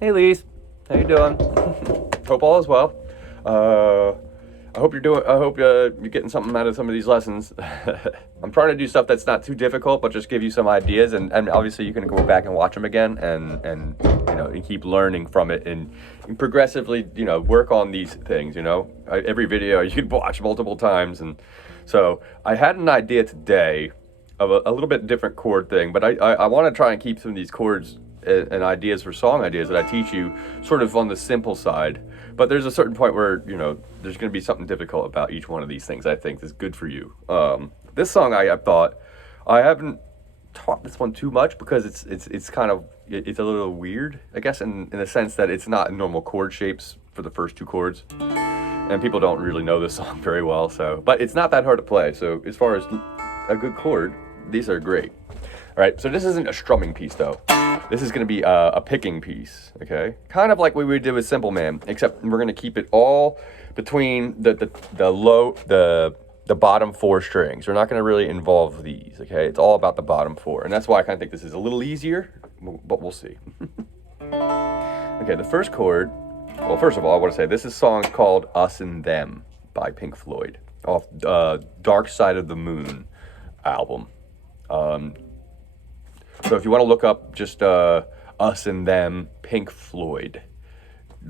Hey, Lyse. How you doing? Hope all is well. I hope you're doing. I hope you're getting something out of some of these lessons. I'm trying to do stuff that's not too difficult, but just give you some ideas, and obviously you can go back and watch them again, and and keep learning from it, and progressively work on these things. Every video you can watch multiple times, and so I had an idea today of a little bit different chord thing, but I want to try and keep some of these chords and ideas for song ideas that I teach you sort of on the simple side. But there's a certain point where there's going to be something difficult about each one of these things. I think is good for you. This song I thought I haven't taught this one too much because it's kind of it's a little weird, I guess, in the sense that it's not in normal chord shapes for the first two chords, and people don't really know this song very well. So, but it's not that hard to play. So as far as a good chord, these are great. All right, so this isn't a strumming piece though. This is going to be a picking piece, okay? Kind of like what we did with Simple Man, except we're going to keep it all between the bottom four strings. We're not going to really involve these, okay? It's all about the bottom four, and that's why I kind of think this is a little easier, but we'll see. Okay, the first chord. Well, first of all, I want to say this song called "Us and Them" by Pink Floyd off Dark Side of the Moon album. So if you want to look up just Us and Them, Pink Floyd,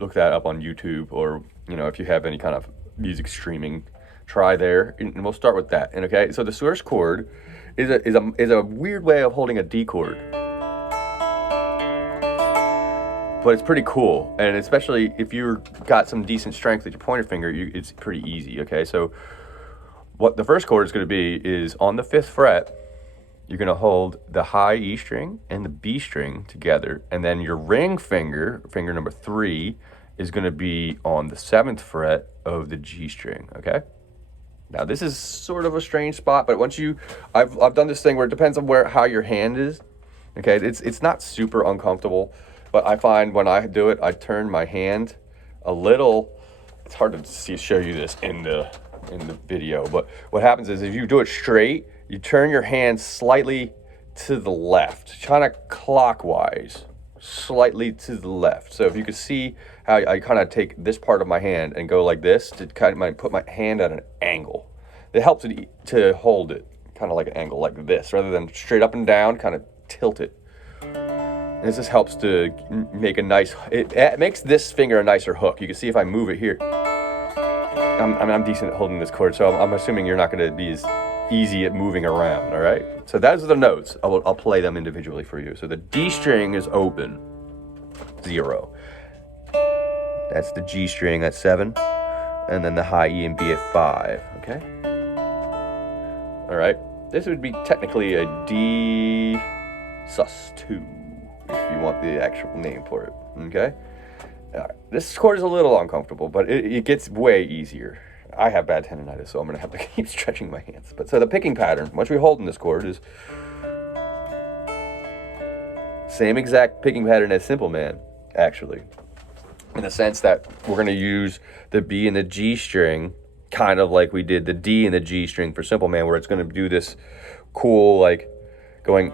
look that up on YouTube, or if you have any kind of music streaming, try there, and we'll start with that. And okay, so the first chord is a weird way of holding a D chord, but it's pretty cool, and especially if you've got some decent strength with your pointer finger, it's pretty easy. Okay, so what the first chord is going to be is on the 5th fret. You're going to hold the high E string and the B string together, and then your ring finger, finger number 3, is going to be on the 7th fret of the G string, okay? Now, this is sort of a strange spot, but I've done this thing where it depends on how your hand is, okay? It's not super uncomfortable, but I find when I do it, I turn my hand a little. It's hard to show you this in the video, but what happens is if you do it straight, you turn your hand slightly to the left, kind of clockwise, slightly to the left. So if you could see how I kind of take this part of my hand and go like this to kind of put my hand at an angle. It helps it to hold it kind of like an angle like this, rather than straight up and down, kind of tilt it. And this just helps to make it makes this finger a nicer hook. You can see if I move it here. I'm decent at holding this chord, so I'm assuming you're not going to be as easy at moving around, all right? So those are the notes. I'll play them individually for you. So the D string is open, 0. That's the G string at 7, and then the high E and B at 5, okay? All right, this would be technically a D sus2, if you want the actual name for it, okay? This chord is a little uncomfortable, but it gets way easier. I have bad tendonitis, so I'm going to have to keep stretching my hands. But so the picking pattern, once we hold in this chord, is same exact picking pattern as Simple Man, actually, in the sense that we're going to use the B and the G string, kind of like we did the D and the G string for Simple Man, where it's going to do this cool, like, going,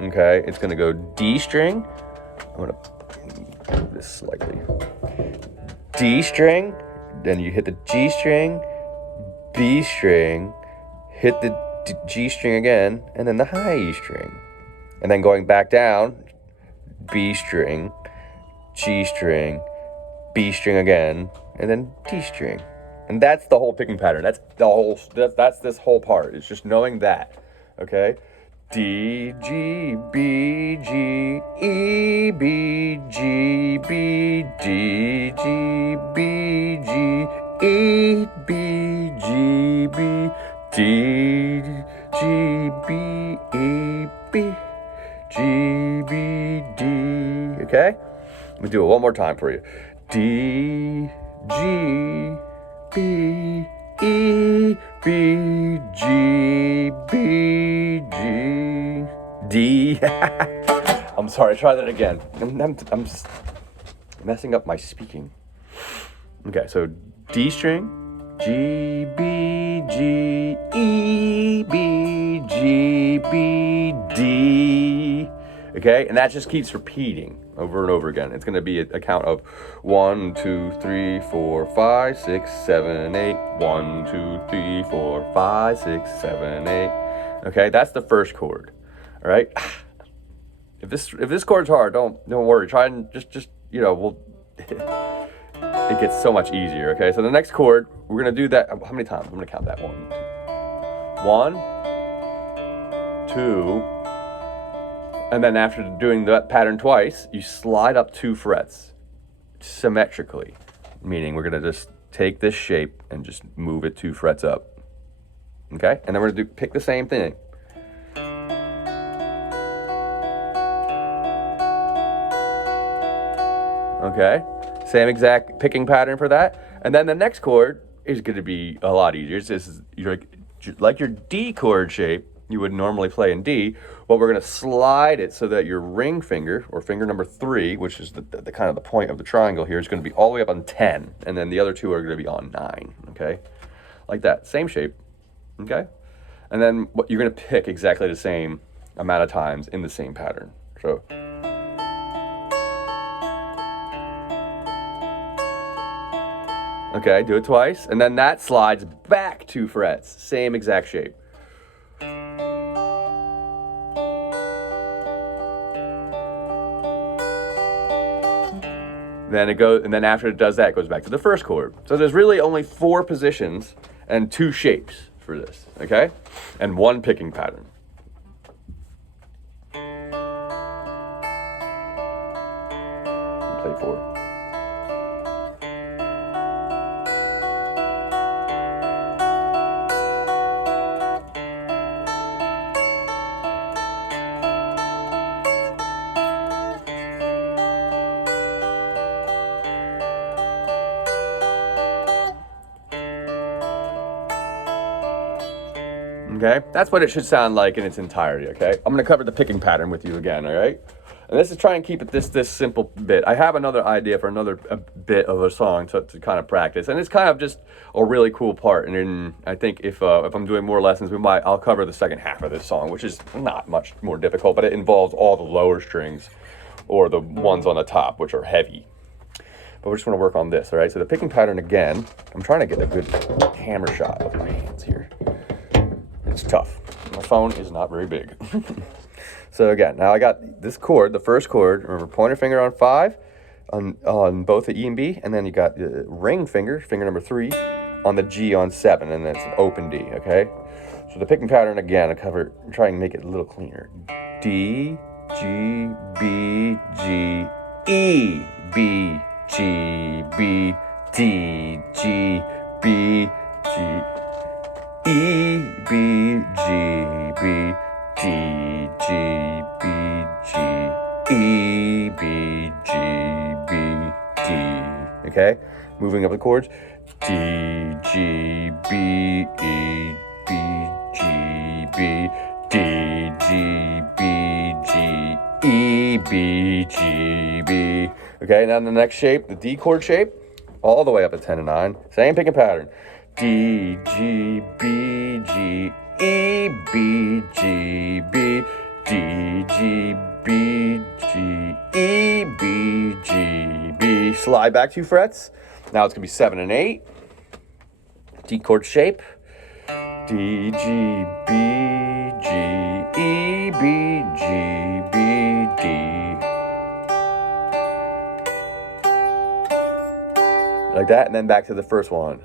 okay, it's going to go D string. I'm going to move this slightly. D string, then you hit the G string, B string, hit the G string again, and then the high E string. And then going back down, B string, G string, B string again, and then D string. And that's the whole picking pattern. That's this whole part. It's just knowing that, okay? D, G, B, G, E, B, G, B, D, G, B, G, E, B, G, B, D, G, B, E, B, G, B, D, okay? Let me do it one more time for you. D, G, B, E, B, G, B, G, D. I'm sorry, try that again. I'm just messing up my speaking. Okay, so D string, G, B, G, E, B, G, B, D. Okay, and that just keeps repeating over and over again. It's going to be a count of 1, 2, 3, 4, 5, 6, 7, 8. 1, 2, 3, 4, 5, 6, 7, 8. Okay, that's the first chord. All right. If this chord's hard, don't worry. Try and just it gets so much easier. Okay, so the next chord, we're gonna do that. How many times? I'm gonna count that. 1, 2, and then after doing that pattern twice, you slide up 2 frets symmetrically, meaning we're gonna just take this shape and just move it 2 frets up. Okay, and then we're gonna pick the same thing. Okay, same exact picking pattern for that. And then the next chord is going to be a lot easier. This is like your D chord shape you would normally play in D, but we're going to slide it so that your ring finger, or finger number 3, which is the kind of the point of the triangle here, is going to be all the way up on 10, and then the other 2 are going to be on 9. Okay, like that, same shape. Okay, and then what you're going to pick exactly the same amount of times in the same pattern. So. Okay, do it twice, and then that slides back 2 frets, same exact shape. Then it goes, and then after it does that, it goes back to the first chord. So there's really only 4 positions and 2 shapes for this, okay? And 1 picking pattern. Play 4. Okay, that's what it should sound like in its entirety. Okay, I'm going to cover the picking pattern with you again. All right, and this is try and keep it this simple bit. I have another idea for another bit of a song to kind of practice, and it's kind of just a really cool part. And then I think if I'm doing more lessons, I'll cover the second half of this song, which is not much more difficult, but it involves all the lower strings or the ones on the top, which are heavy. But we're just going to work on this. All right, so the picking pattern again. I'm trying to get a good hammer shot with my hands here. It's tough. My phone is not very big. So again, now I got this chord, the first chord. Remember, pointer finger on 5, on both the E and B, and then you got the ring finger, finger number 3, on the G on 7, and then it's an open D. Okay. So the picking pattern again, try and make it a little cleaner. D, G, B, G, E, B, G, B, D, G, B, G. E, B, G, B, D, G, B, G, E, B, G, B, D. Okay? Moving up the chords. D, G, B, E, B, G, B, D, G, B, G, E, B, G, B. Okay, now the next shape, the D chord shape, all the way up at 10 and 9. Same picking pattern. D, G, B, G, E, B, G, B, D, G, B, G, E, B, G, B. Slide back 2 frets. Now it's going to be 7 and 8. D chord shape. D, G, B, G, E, B, G, B, D. Like that, and then back to the first one.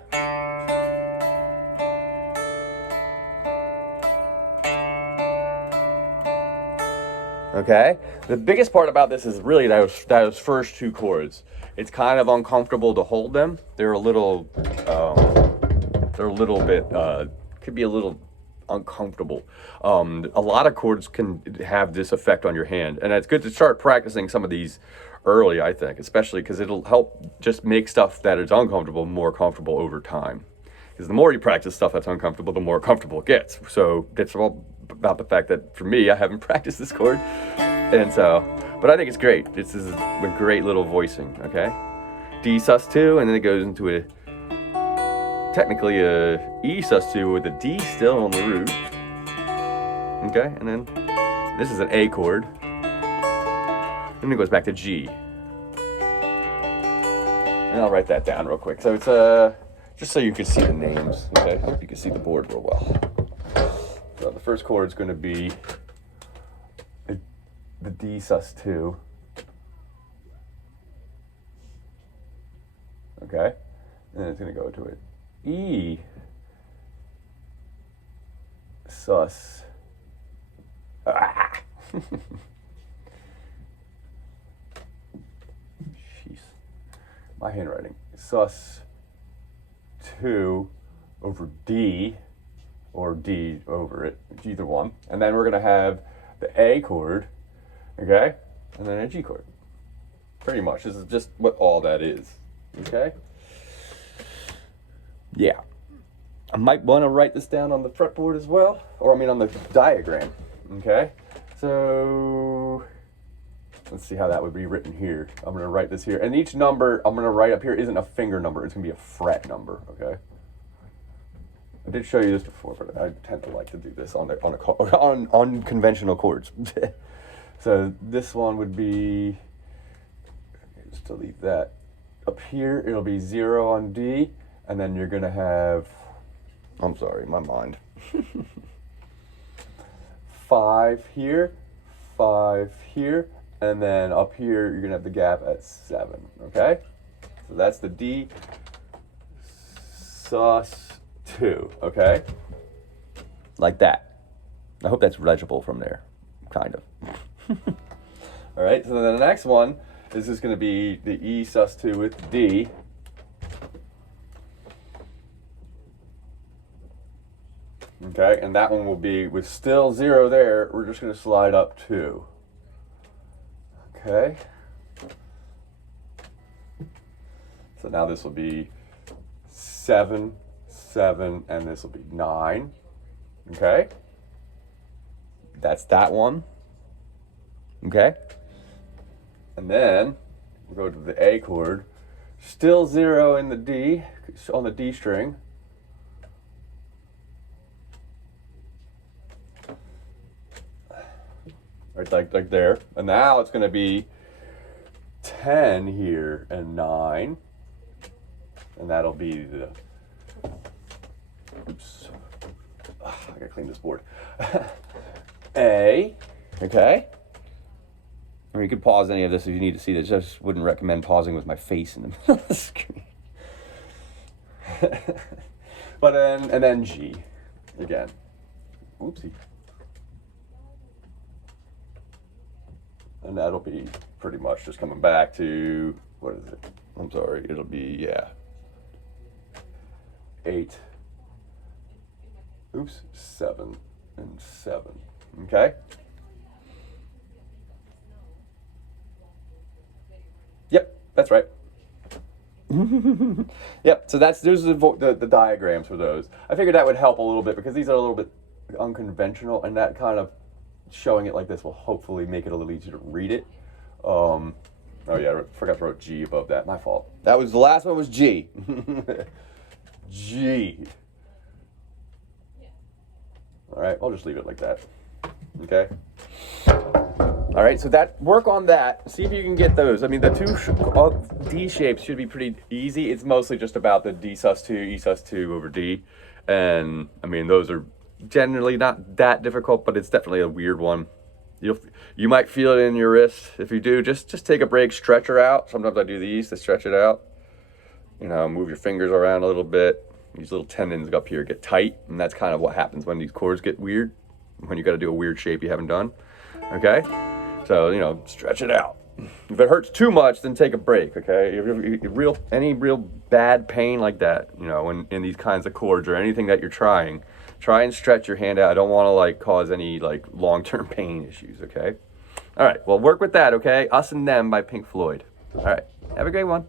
Okay, the biggest part about this is really those first 2 chords. It's kind of uncomfortable to hold them. They're a little bit, could be a little uncomfortable. A lot of chords can have this effect on your hand, and it's good to start practicing some of these early, I think, especially because it'll help just make stuff that is uncomfortable more comfortable over time. Because the more you practice stuff that's uncomfortable, the more comfortable it gets. So that's all about the fact that for me, I haven't practiced this chord, and so, but I think it's great. This is a great little voicing. Okay, D sus2, and then it goes into technically a E sus2 with a D still on the root. Okay, and then this is an A chord. And then it goes back to G. And I'll write that down real quick. So it's just so you can see the names, okay? I hope you can see the board real well. So the first chord is going to be the D sus2. Okay? And then it's going to go to an E sus. Jeez. My handwriting. Sus 2 over D, or D over it, either one. And then we're going to have the A chord, okay? And then a G chord. Pretty much. This is just what all that is, okay? Yeah. I might want to write this down on the fretboard as well, or I mean on the diagram, okay? So let's see how that would be written here. I'm going to write this here, and each number I'm going to write up here isn't a finger number, it's going to be a fret number, okay? I did show you this before, but I tend to like to do this on unconventional chords. So this one would be, just delete that. Up here it'll be 0 on D, and then you're going to have, I'm sorry, my mind. 5 here, 5 here, and then up here you're gonna have the gap at 7, okay? So that's the D sus 2, okay? Like that. I hope that's legible from there, kind of. All right, so then the next one is just gonna be the E sus 2 with D. Okay, and that one will be, with still 0 there, we're just going to slide up 2. Okay. So now this will be 7, 7, and this will be 9. Okay. That's that one. Okay. And then we'll go to the A chord. Still 0 in the D, on the D string. Right, like there. And now it's going to be 10 here and 9. And that'll be the, oops, I gotta clean this board. A, okay? Or you could pause any of this if you need to see this. I just wouldn't recommend pausing with my face in the middle of the screen. But then, and then G again. Oopsie. And that'll be pretty much just coming back to, what is it? I'm sorry, it'll be, yeah, 8, oops, 7, and 7, okay? Yep, that's right. Yep, so those are the diagrams for those. I figured that would help a little bit because these are a little bit unconventional, and that kind of showing it like this will hopefully make it a little easier to read it. Oh yeah, I forgot to write G above that. My fault. That was the last one was G. G. All right, I'll just leave it like that. Okay. All right, so work on that. See if you can get those. I mean, the two D shapes should be pretty easy. It's mostly just about the D sus 2, E sus 2 over D, and I mean those are generally not that difficult, but it's definitely a weird one. You might feel it in your wrist. If you do, just take a break, stretch her out. Sometimes I do these to stretch it out. You know, move your fingers around a little bit. These little tendons up here get tight, and that's kind of what happens when these chords get weird, when you got to do a weird shape you haven't done. Okay, so you know, stretch it out. If it hurts too much, then take a break. Okay, any real bad pain like that, you know, in these kinds of chords or anything that you're trying. Try and stretch your hand out. I don't want to like cause any like long-term pain issues, okay? All right, well, work with that, okay? Us and Them by Pink Floyd. All right, have a great one.